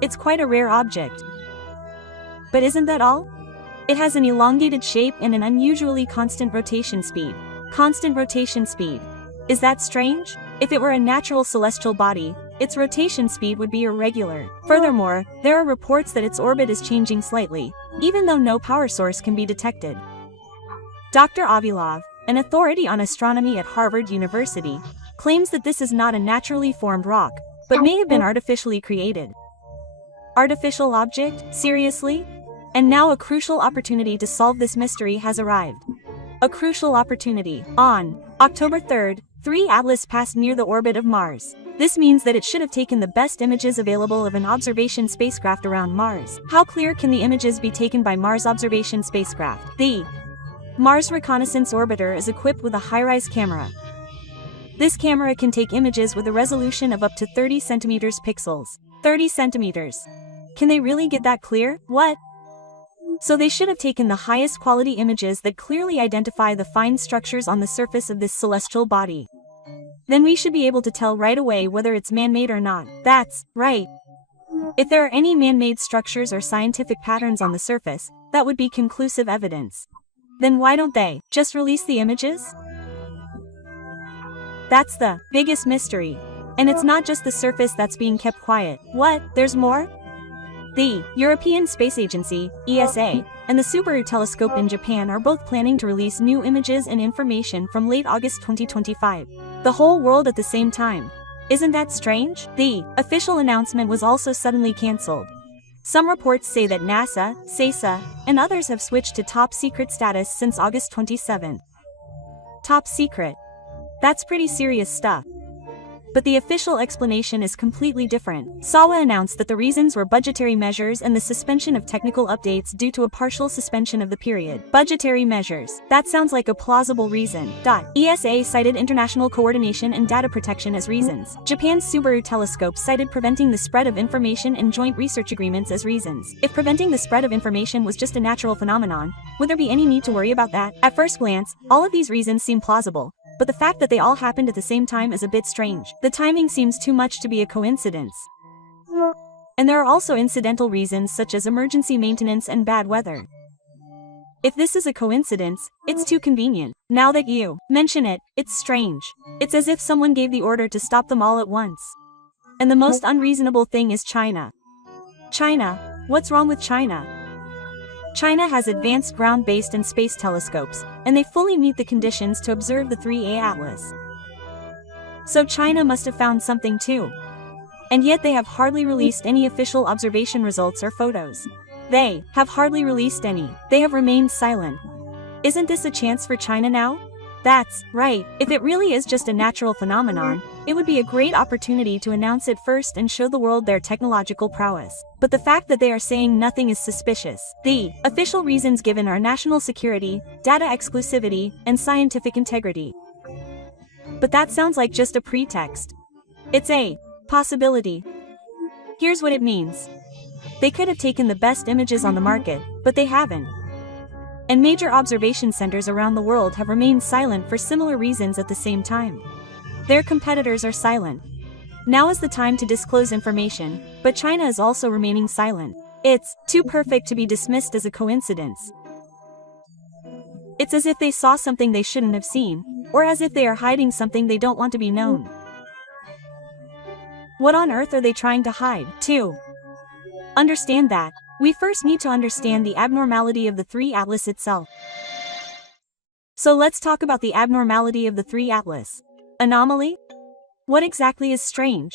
It's quite a rare object. But isn't that all? It has an elongated shape and an unusually constant rotation speed. Constant rotation speed. Is that strange? If it were a natural celestial body, its rotation speed would be irregular. Furthermore, there are reports that its orbit is changing slightly, even though no power source can be detected. Dr. Avilov, an authority on astronomy at Harvard University, claims that this is not a naturally formed rock, but may have been artificially created. Artificial object? Seriously? And now a crucial opportunity to solve this mystery has arrived. A crucial opportunity. On October 3rd, 3 Atlas passed near the orbit of Mars. This means that it should have taken the best images available of an observation spacecraft around Mars. How clear can the images be taken by Mars observation spacecraft? The Mars Reconnaissance Orbiter is equipped with a high-rise camera. This camera can take images with a resolution of up to 30 centimeters pixels. 30 centimeters. Can they really get that clear? What? So they should have taken the highest quality images that clearly identify the fine structures on the surface of this celestial body. Then we should be able to tell right away whether it's man-made or not. That's right. If there are any man-made structures or scientific patterns on the surface, that would be conclusive evidence. Then why don't they just release the images? That's the biggest mystery. And it's not just the surface that's being kept quiet. What? There's more? The European Space Agency, ESA, and the Subaru telescope in Japan are both planning to release new images and information from late August 2025. The whole world at the same time. Isn't that strange? The official announcement was also suddenly cancelled. Some reports say that NASA, CESA, and others have switched to top secret status since August 27. Top secret. That's pretty serious stuff. But the official explanation is completely different. SAW announced that the reasons were budgetary measures and the suspension of technical updates due to a partial suspension of the period. Budgetary measures. That sounds like a plausible reason. ESA cited international coordination and data protection as reasons. Japan's Subaru telescope cited preventing the spread of information and joint research agreements as reasons. If preventing the spread of information was just a natural phenomenon, would there be any need to worry about that? At first glance, all of these reasons seem plausible. But the fact that they all happened at the same time is a bit strange. The timing seems too much to be a coincidence. And there are also incidental reasons such as emergency maintenance and bad weather. If this is a coincidence, it's too convenient. Now that you mention it, it's strange. It's as if someone gave the order to stop them all at once. And the most unreasonable thing is China. China? What's wrong with China? China has advanced ground-based and space telescopes, and they fully meet the conditions to observe the 3A Atlas. So China must have found something too. And yet they have hardly released any official observation results or photos. They have hardly released any. They have remained silent. Isn't this a chance for China now? That's right. If it really is just a natural phenomenon, it would be a great opportunity to announce it first and show the world their technological prowess. But the fact that they are saying nothing is suspicious. The official reasons given are national security, data exclusivity, and scientific integrity. But that sounds like just a pretext. It's a possibility. Here's what it means. They could have taken the best images on the market, but they haven't. And major observation centers around the world have remained silent for similar reasons at the same time. Their competitors are silent. Now is the time to disclose information, but China is also remaining silent. It's too perfect to be dismissed as a coincidence. It's as if they saw something they shouldn't have seen, or as if they are hiding something they don't want to be known. What on earth are they trying to hide? To understand that, we first need to understand the abnormality of the 3 Atlas itself. So let's talk about the abnormality of the 3 Atlas. Anomaly? What exactly is strange?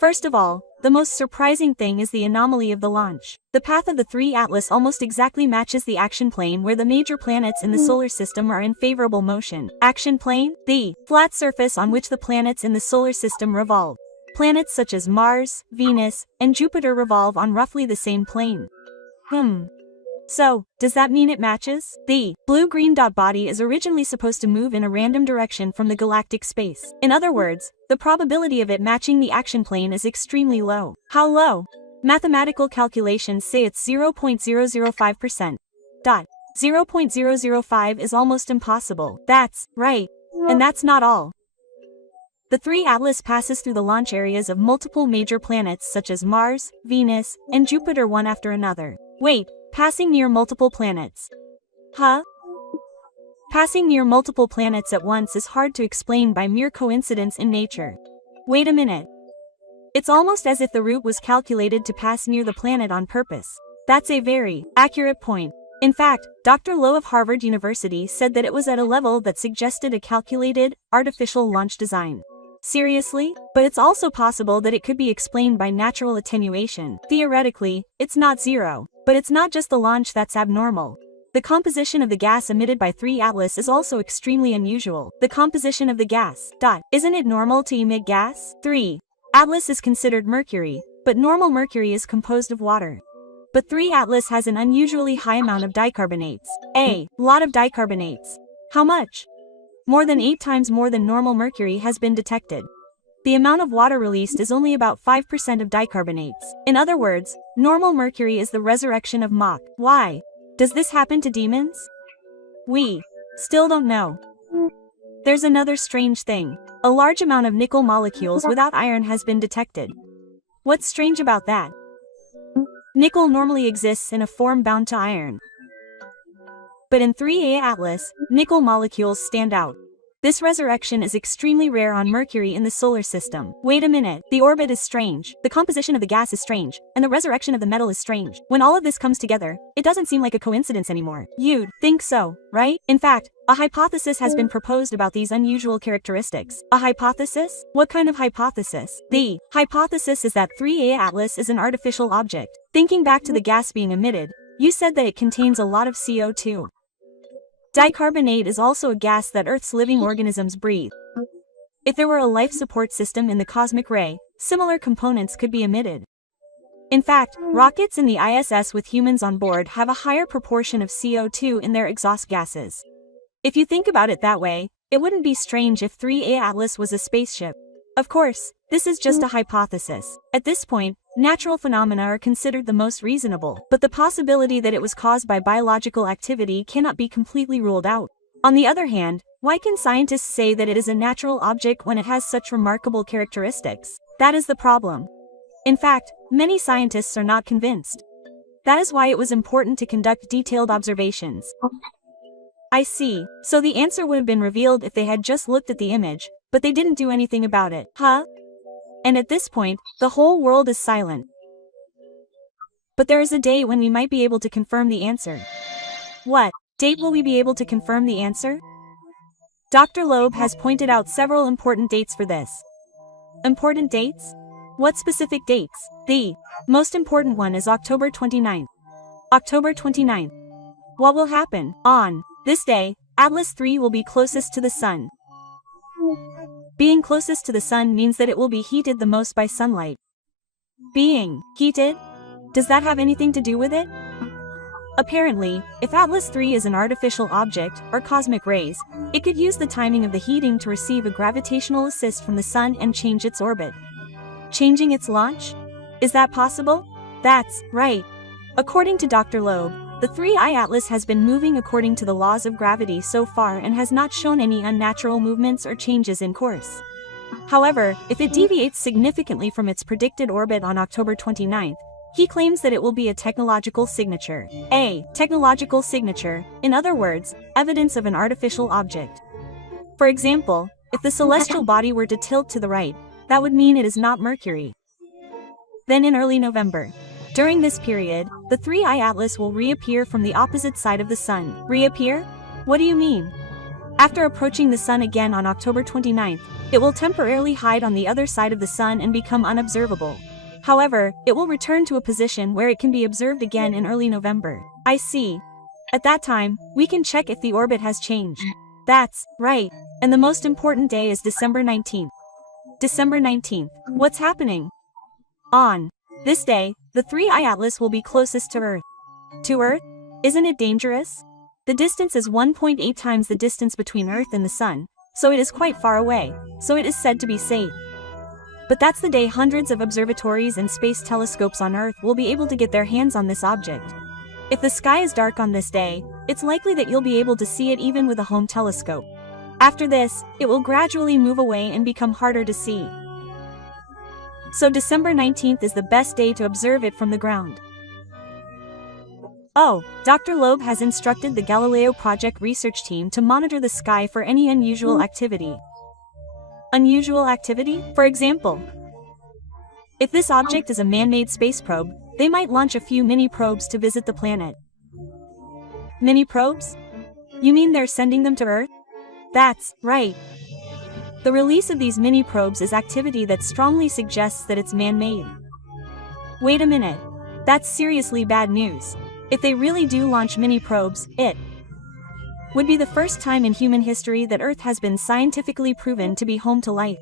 First of all, the most surprising thing is the anomaly of the launch. The path of the 3 Atlas almost exactly matches the action plane where the major planets in the solar system are in favorable motion. Action plane? The flat surface on which the planets in the solar system revolve. Planets such as Mars, Venus, and Jupiter revolve on roughly the same plane. So, does that mean it matches? The blue-green dot body is originally supposed to move in a random direction from the galactic space. In other words, the probability of it matching the action plane is extremely low. How low? Mathematical calculations say it's 0.005%. 0.005 is almost impossible. That's right. And that's not all. the 3 Atlas passes through the launch areas of multiple major planets such as Mars, Venus, and Jupiter one after another. Wait, passing near multiple planets. Huh? Passing near multiple planets at once is hard to explain by mere coincidence in nature. Wait a minute. It's almost as if the route was calculated to pass near the planet on purpose. That's a very accurate point. In fact, Dr. Lowe of Harvard University said that it was at a level that suggested a calculated, artificial launch design. Seriously? But it's also possible that it could be explained by natural attenuation. Theoretically, it's not zero. But it's not just the launch that's abnormal. The composition of the gas emitted by 3 Atlas is also extremely unusual. The composition of the gas. Isn't it normal to emit gas? 3. Atlas is considered mercury, but normal mercury is composed of water. But 3 Atlas has an unusually high amount of dicarbonates. A lot of dicarbonates. How much? More than 8 times more than normal mercury has been detected. The amount of water released is only about 5% of dicarbonates. In other words, normal mercury is the resurrection of Mach. Why? Does this happen to demons? We still don't know. There's another strange thing. A large amount of nickel molecules without iron has been detected. What's strange about that? Nickel normally exists in a form bound to iron. But in 3A Atlas, nickel molecules stand out. This resurrection is extremely rare on Mercury in the solar system. Wait a minute, the orbit is strange, the composition of the gas is strange, and the resurrection of the metal is strange. When all of this comes together, it doesn't seem like a coincidence anymore. You'd think so, right? In fact, a hypothesis has been proposed about these unusual characteristics. A hypothesis? What kind of hypothesis? The hypothesis is that 3A Atlas is an artificial object. Thinking back to the gas being emitted, you said that it contains a lot of CO2. Dicarbonate is also a gas that Earth's living organisms breathe. If there were a life support system in the cosmic ray, similar components could be emitted. In fact, rockets in the ISS with humans on board have a higher proportion of CO2 in their exhaust gases. If you think about it that way, it wouldn't be strange if 3A Atlas was a spaceship. Of course, this is just a hypothesis. At this point, natural phenomena are considered the most reasonable, but the possibility that it was caused by biological activity cannot be completely ruled out. On the other hand, why can scientists say that it is a natural object when it has such remarkable characteristics? That is the problem. In fact, many scientists are not convinced. That is why it was important to conduct detailed observations. I see. So the answer would have been revealed if they had just looked at the image, but they didn't do anything about it. Huh? And at this point, the whole world is silent. But there is a day when we might be able to confirm the answer. What date will we be able to confirm the answer? Dr. Loeb has pointed out several important dates for this. Important dates? What specific dates? The most important one is October 29th. October 29th. What will happen? On this day, Atlas 3 will be closest to the sun. Being closest to the sun means that it will be heated the most by sunlight. Being heated? Does that have anything to do with it? Apparently, if Atlas 3 is an artificial object, or cosmic rays, it could use the timing of the heating to receive a gravitational assist from the sun and change its orbit. Changing its launch? Is that possible? That's right. According to Dr. Loeb, the 3I Atlas has been moving according to the laws of gravity so far and has not shown any unnatural movements or changes in course. However, if it deviates significantly from its predicted orbit on October 29th, he claims that it will be a technological signature. A technological signature, in other words, evidence of an artificial object. For example, if the celestial body were to tilt to the right, that would mean it is not Mercury. Then in early November, during this period, the 3I Atlas will reappear from the opposite side of the sun. Reappear? What do you mean? After approaching the sun again on October 29th, it will temporarily hide on the other side of the sun and become unobservable. However, it will return to a position where it can be observed again in early November. I see. At that time, we can check if the orbit has changed. That's right. And the most important day is December 19th. December 19th. What's happening? On this day, the 3I Atlas will be closest to Earth. To Earth? Isn't it dangerous? The distance is 1.8 times the distance between Earth and the Sun, so it is quite far away, so it is said to be safe. But that's the day hundreds of observatories and space telescopes on Earth will be able to get their hands on this object. If the sky is dark on this day, it's likely that you'll be able to see it even with a home telescope. After this, it will gradually move away and become harder to see. So December 19th is the best day to observe it from the ground. Oh, Dr. Loeb has instructed the Galileo Project research team to monitor the sky for any unusual activity. Unusual activity? For example, if this object is a man-made space probe, they might launch a few mini-probes to visit the planet. Mini-probes? You mean they're sending them to Earth? That's right. The release of these mini-probes is activity that strongly suggests that it's man-made. Wait a minute. That's seriously bad news. If they really do launch mini-probes, it would be the first time in human history that Earth has been scientifically proven to be home to life.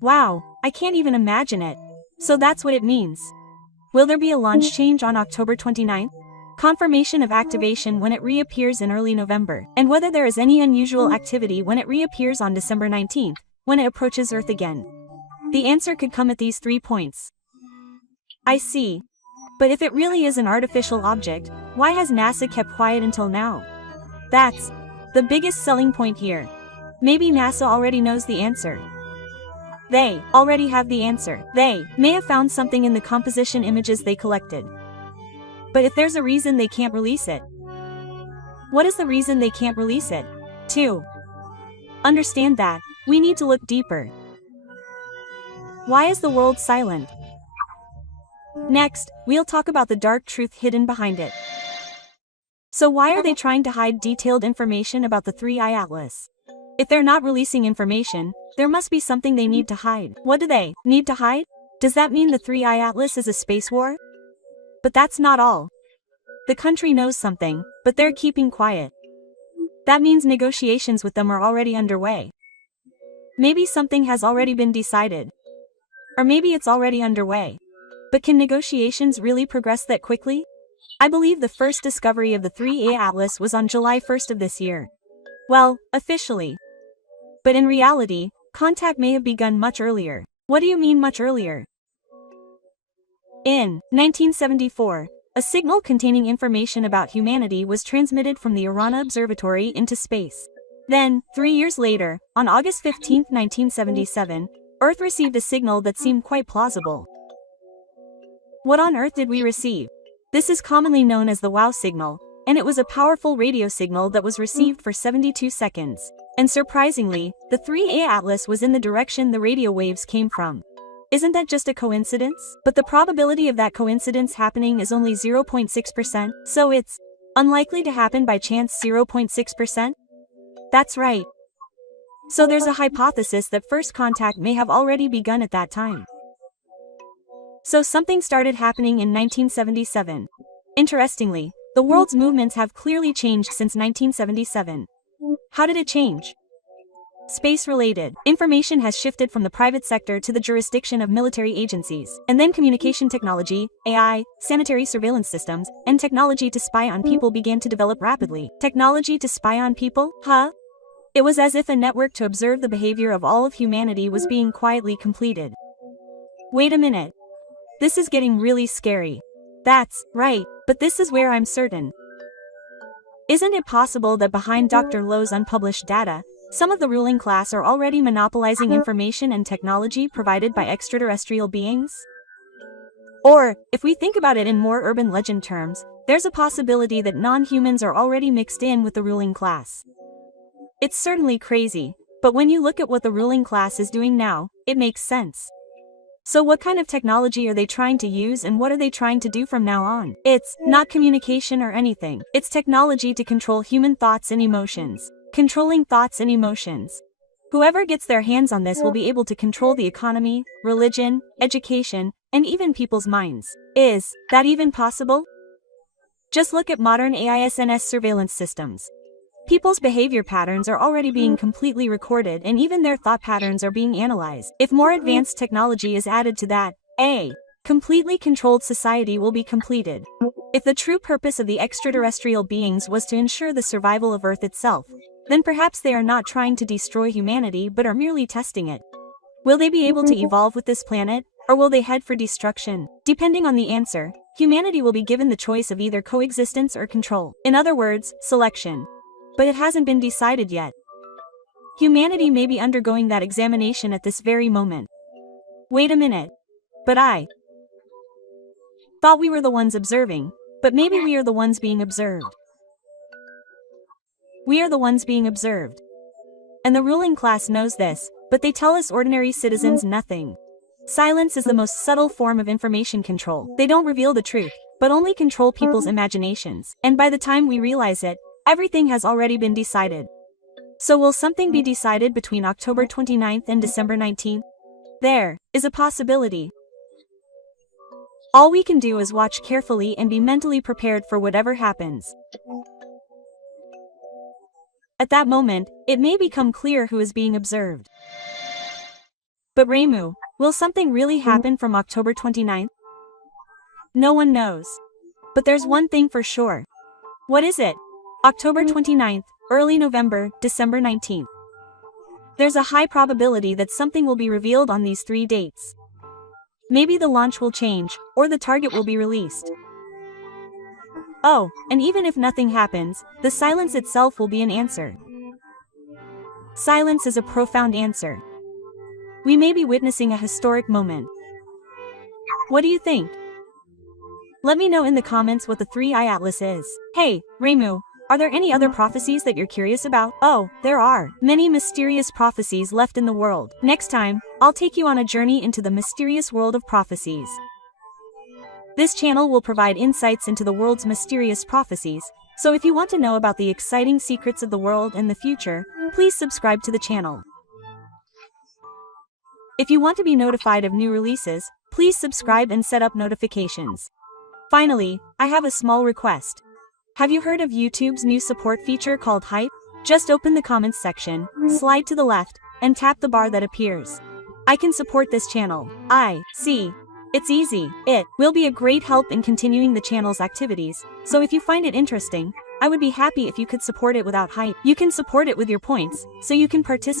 Wow, I can't even imagine it. So that's what it means. Will there be a launch change on October 29th? Confirmation of activation when it reappears in early November, and whether there is any unusual activity when it reappears on December 19th, when it approaches Earth again. The answer could come at these 3 points. I see. But if it really is an artificial object, why has NASA kept quiet until now? That's the biggest selling point here. Maybe NASA already knows the answer. They already have the answer. They may have found something in the composition images they collected. But if there's a reason they can't release it, what is the reason they can't release it? To understand that, we need to look deeper. Why is the world silent? Next, we'll talk about the dark truth hidden behind it. So why are they trying to hide detailed information about the 3i Atlas? If they're not releasing information, there must be something they need to hide. What do they need to hide? Does that mean the 3i Atlas is a space war? But that's not all. The country knows something, but they're keeping quiet. That means negotiations with them are already underway. Maybe something has already been decided. Or maybe it's already underway. But can negotiations really progress that quickly? I believe the first discovery of the 3A Atlas was on July 1st of this year. Well, officially. But in reality, contact may have begun much earlier. What do you mean much earlier? In 1974, a signal containing information about humanity was transmitted from the Urana Observatory into space. Then, 3 years later, on August 15, 1977, Earth received a signal that seemed quite plausible. What on earth did we receive? This is commonly known as the WOW signal, and it was a powerful radio signal that was received for 72 seconds. And surprisingly, the 3A Atlas was in the direction the radio waves came from. Isn't that just a coincidence? But the probability of that coincidence happening is only 0.6%, so it's unlikely to happen by chance 0.6%? That's right. So there's a hypothesis that first contact may have already begun at that time. So something started happening in 1977. Interestingly, the world's movements have clearly changed since 1977. How did it change? Space-related information has shifted from the private sector to the jurisdiction of military agencies, and then communication technology, AI, sanitary surveillance systems, and technology to spy on people began to develop rapidly. Technology to spy on people? Huh? It was as if a network to observe the behavior of all of humanity was being quietly completed. Wait a minute. This is getting really scary. That's right, but this is where I'm certain. Isn't it possible that behind Dr. Lowe's unpublished data, some of the ruling class are already monopolizing information and technology provided by extraterrestrial beings? Or, if we think about it in more urban legend terms, there's a possibility that non-humans are already mixed in with the ruling class. It's certainly crazy, but when you look at what the ruling class is doing now, it makes sense. So what kind of technology are they trying to use and what are they trying to do from now on? It's not communication or anything. It's technology to control human thoughts and emotions. Controlling thoughts and emotions. Whoever gets their hands on this will be able to control the economy, religion, education, and even people's minds. Is that even possible? Just look at modern AISNS surveillance systems. People's behavior patterns are already being completely recorded and even their thought patterns are being analyzed. If more advanced technology is added to that, a completely controlled society will be completed. If the true purpose of the extraterrestrial beings was to ensure the survival of Earth itself, then perhaps they are not trying to destroy humanity but are merely testing it. Will they be able to evolve with this planet, or will they head for destruction? Depending on the answer, humanity will be given the choice of either coexistence or control. In other words, selection. But it hasn't been decided yet. Humanity may be undergoing that examination at this very moment. Wait a minute. But I thought we were the ones observing, but maybe we are the ones being observed. We are the ones being observed. And the ruling class knows this, but they tell us ordinary citizens nothing. Silence is the most subtle form of information control. They don't reveal the truth, but only control people's imaginations. And by the time we realize it, everything has already been decided. So will something be decided between October 29th and December 19th? There is a possibility. All we can do is watch carefully and be mentally prepared for whatever happens. At that moment, it may become clear who is being observed. But Reimu, will something really happen from October 29th? No one knows. But there's one thing for sure. What is it? October 29th, early November, December 19th. There's a high probability that something will be revealed on these 3 dates. Maybe the launch will change, or the target will be released. Oh, and even if nothing happens, the silence itself will be an answer. Silence is a profound answer. We may be witnessing a historic moment. What do you think? Let me know in the comments what the 3-eye atlas is. Hey, Reimu, are there any other prophecies that you're curious about? Oh, there are many mysterious prophecies left in the world. Next time, I'll take you on a journey into the mysterious world of prophecies. This channel will provide insights into the world's mysterious prophecies, so if you want to know about the exciting secrets of the world and the future, please subscribe to the channel. If you want to be notified of new releases, please subscribe and set up notifications. Finally, I have a small request. Have you heard of YouTube's new support feature called Hype? Just open the comments section, slide to the left, and tap the bar that appears. I can support this channel. It's easy. It will be a great help in continuing the channel's activities, so if you find it interesting, I would be happy if you could support it without hype. You can support it with your points, so you can participate